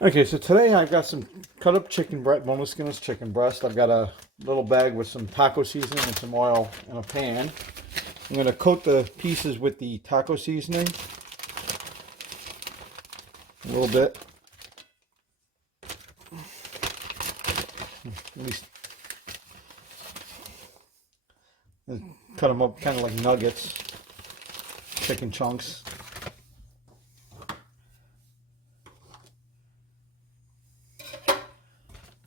Okay, so today I've got some cut up chicken breast, boneless skinless chicken breast. I've got a little bag with some taco seasoning and some oil in a pan. I'm going to coat the pieces with the taco seasoning a little bit. At least cut them up kind of like nuggets, chicken chunks.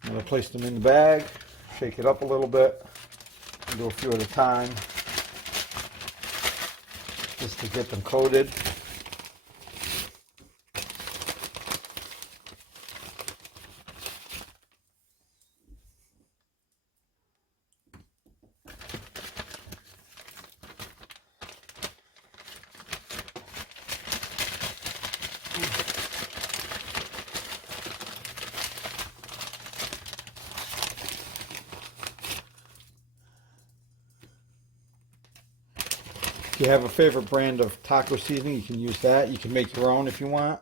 I'm going to place them in the bag, shake it up a little bit, and do a few at a time just to get them coated. If you have a favorite brand of taco seasoning, you can use that. You can make your own if you want.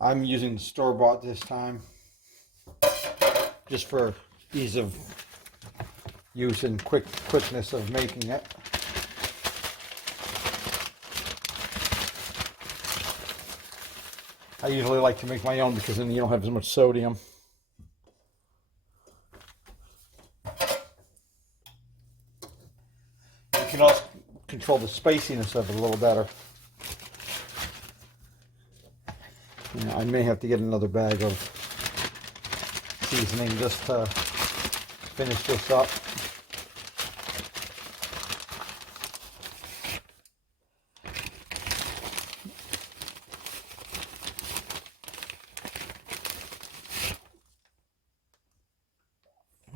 I'm using store-bought this time, just for ease of use and quickness of making it. I usually like to make my own because then you don't have as much sodium. You can also control the spiciness of it a little better. I may have to get another bag of seasoning just to finish this up.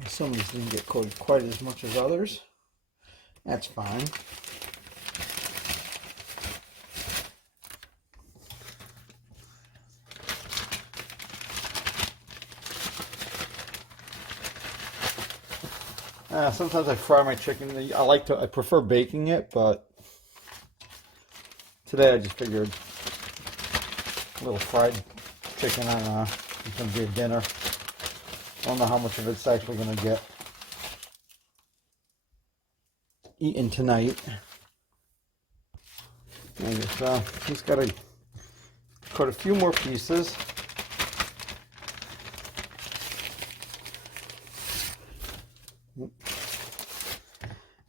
Some of these didn't get coated quite as much as others. That's fine. Sometimes I fry my chicken. I prefer baking it, but today I just figured a little fried chicken. I don't know. It's going to be a dinner. I don't know how much of it's actually going to get eaten tonight. So just got to cut a few more pieces.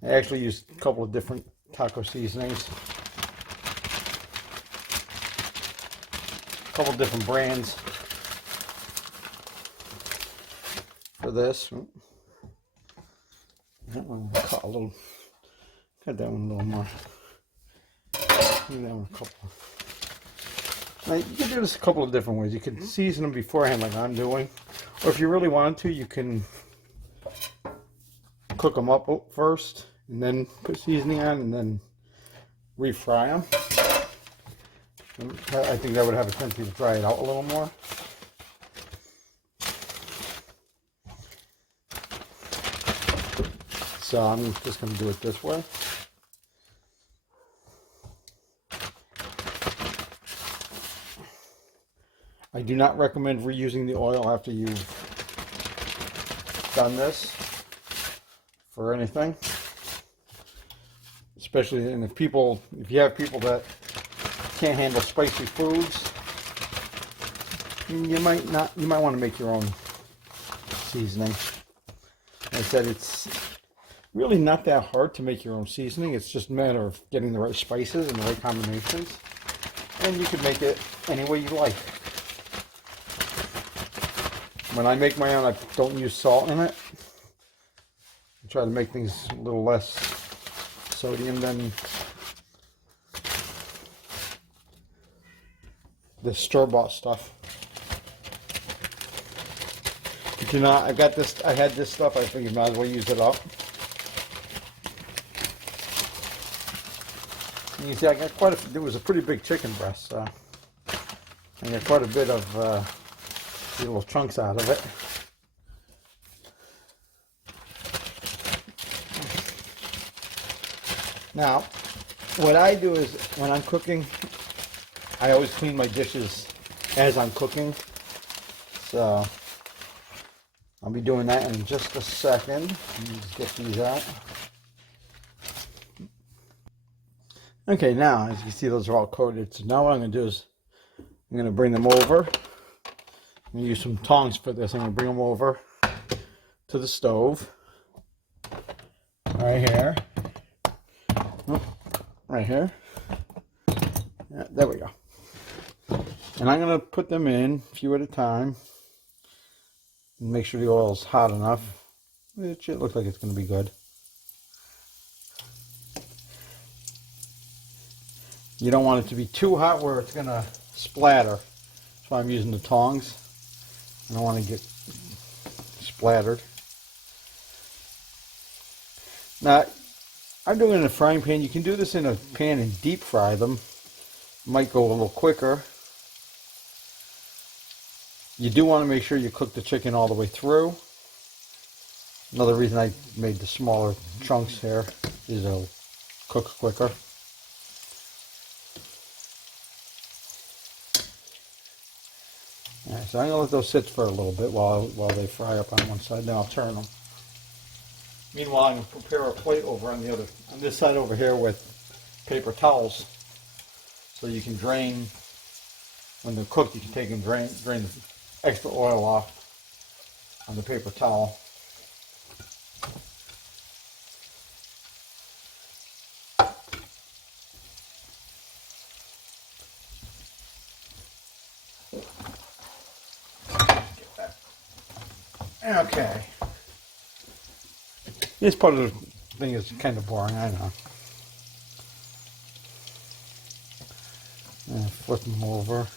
I actually used a couple of different taco seasonings, a couple of different brands for this. That one cut a little, cut that one a little more. Maybe that one a couple. Now, you can do this a couple of different ways. You can season them beforehand like I'm doing, or if you really wanted to, you can cook them up first and then put seasoning on and then refry them. I think that would have a tendency to dry it out a little more. So I'm just going to do it this way. I do not recommend reusing the oil after you've done this for anything. Especially, and if you have people that can't handle spicy foods, you might want to make your own seasoning. Like I said, it's really not that hard to make your own seasoning. It's just a matter of getting the right spices and the right combinations. And you can make it any way you like. When I make my own, I don't use salt in it. I try to make things a little less sodium than the store-bought stuff. But you know, I had this stuff, I figured might as well use it up. And you see, I got there was a pretty big chicken breast, so I got quite a bit of little chunks out of it. Now, what I do is when I'm cooking, I always clean my dishes as I'm cooking. So I'll be doing that in just a second. Let me just get these out. Okay, now as you can see, those are all coated. So now what I'm going to do is I'm going to bring them over. I'm going to use some tongs for this. I'm going to bring them over to the stove. Right here. Oh, right here. Yeah, there we go. And I'm going to put them in a few at a time. And make sure the oil's hot enough. It looks like it's going to be good. You don't want it to be too hot where it's going to splatter. That's why I'm using the tongs. I don't want to get splattered. Now, I'm doing it in a frying pan. You can do this in a pan and deep fry them. Might go a little quicker. You do want to make sure you cook the chicken all the way through. Another reason I made the smaller chunks here is it'll cook quicker. Alright, so I'm going to let those sit for a little bit while they fry up on one side, then I'll turn them. Meanwhile, I'm going to prepare a plate over on this side over here with paper towels. So you can drain, when they're cooked, you can take and drain the extra oil off on the paper towel. Okay. This part of the thing is kind of boring, I know. And flip them over.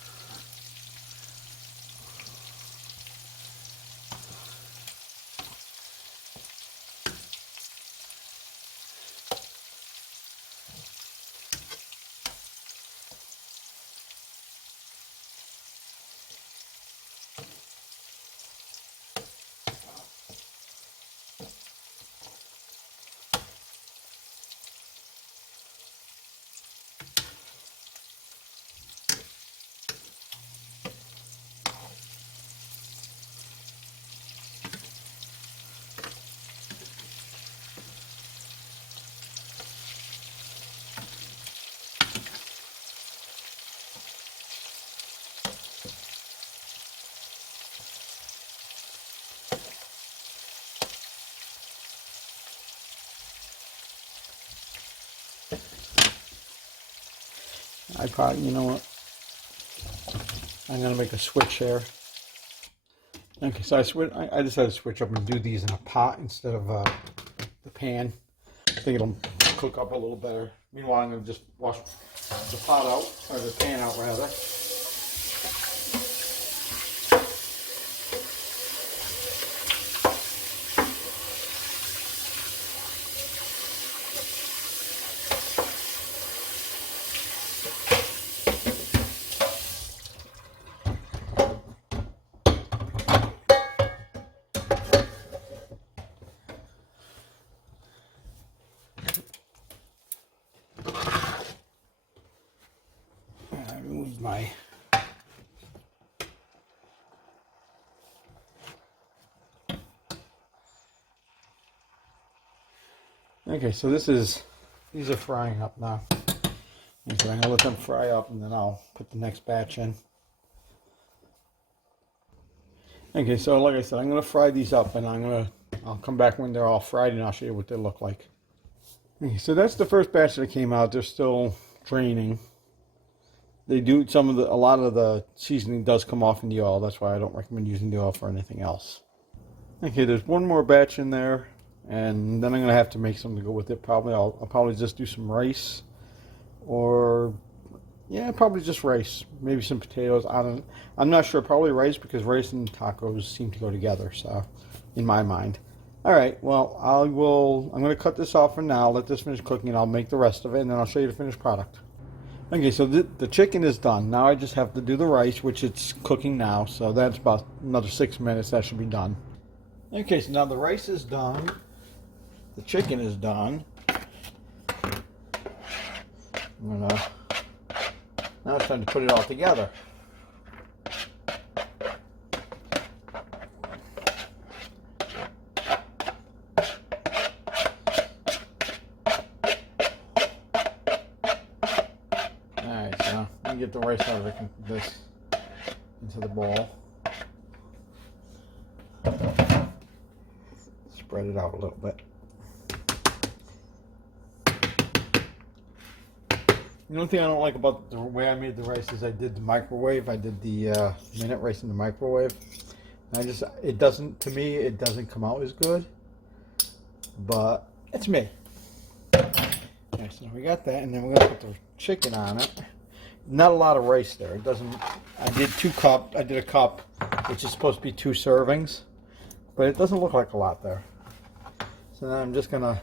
I probably, you know what? I'm going to make a switch here. Okay, so I decided to switch up and do these in a pot instead of the pan. I think it'll cook up a little better. Meanwhile, I'm going to just wash the pot out, or the pan out rather. My okay, so these are frying up now. And so I'm gonna let them fry up, and then I'll put the next batch in. Okay, so like I said, I'm gonna fry these up, and I'll come back when they're all fried, and I'll show you what they look like. Okay, so that's the first batch that came out. They're still draining. They do a lot of the seasoning does come off in the oil. That's why I don't recommend using the oil for anything else. Okay, there's one more batch in there, and then I'm gonna have to make something to go with it. Probably I'll probably just do some rice, or yeah, probably just rice. Maybe some potatoes. I'm not sure. Probably rice, because rice and tacos seem to go together. So, in my mind. All right. Well, I'm gonna cut this off for now. Let this finish cooking, and I'll make the rest of it, and then I'll show you the finished product. Okay, so the chicken is done. Now I just have to do the rice, which it's cooking now. So that's about another 6 minutes. That should be done. Okay, so now the rice is done. The chicken is done. Now it's time to put it all together. get the rice out of this into the bowl. Spread it out a little bit. The only thing I don't like about the way I made the rice is I did the microwave. I did the minute rice in the microwave. And it doesn't, to me, it doesn't come out as good. But it's me. Okay, so we got that, and then we're gonna put the chicken on it. Not a lot of rice there. It doesn't. I did a cup, which is supposed to be 2 servings, but it doesn't look like a lot there. So now I'm just gonna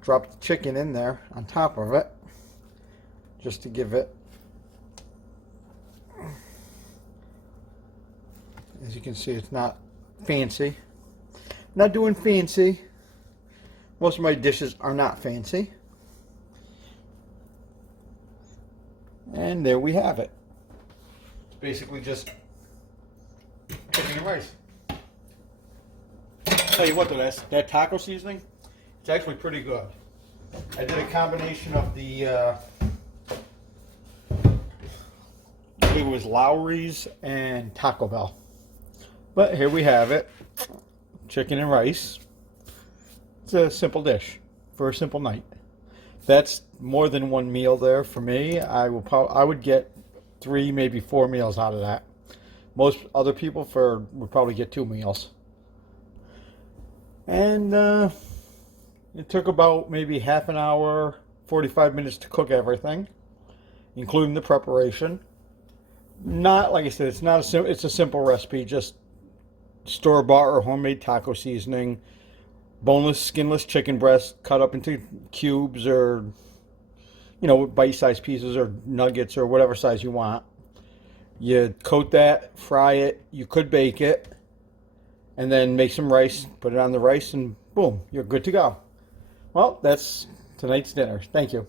drop the chicken in there on top of it, just to give it. As you can see, it's not fancy. Not doing fancy. Most of my dishes are not fancy. And there we have it. It's basically just chicken and rice. Tell you what though, that taco seasoning, it's actually pretty good. I did a combination of the, I believe it was Lowry's and Taco Bell. But here we have it, chicken and rice. It's a simple dish for a simple night. That's more than 1 meal there for me. I would get 3, maybe 4 meals out of that. Most other people would probably get 2 meals. And it took about maybe half an hour, 45 minutes to cook everything, including the preparation. Not, like I said, it's a simple recipe, just store-bought or homemade taco seasoning, boneless, skinless chicken breast cut up into cubes or, bite-sized pieces or nuggets or whatever size you want. You coat that, fry it, you could bake it, and then make some rice, put it on the rice, and boom, you're good to go. Well, that's tonight's dinner. Thank you.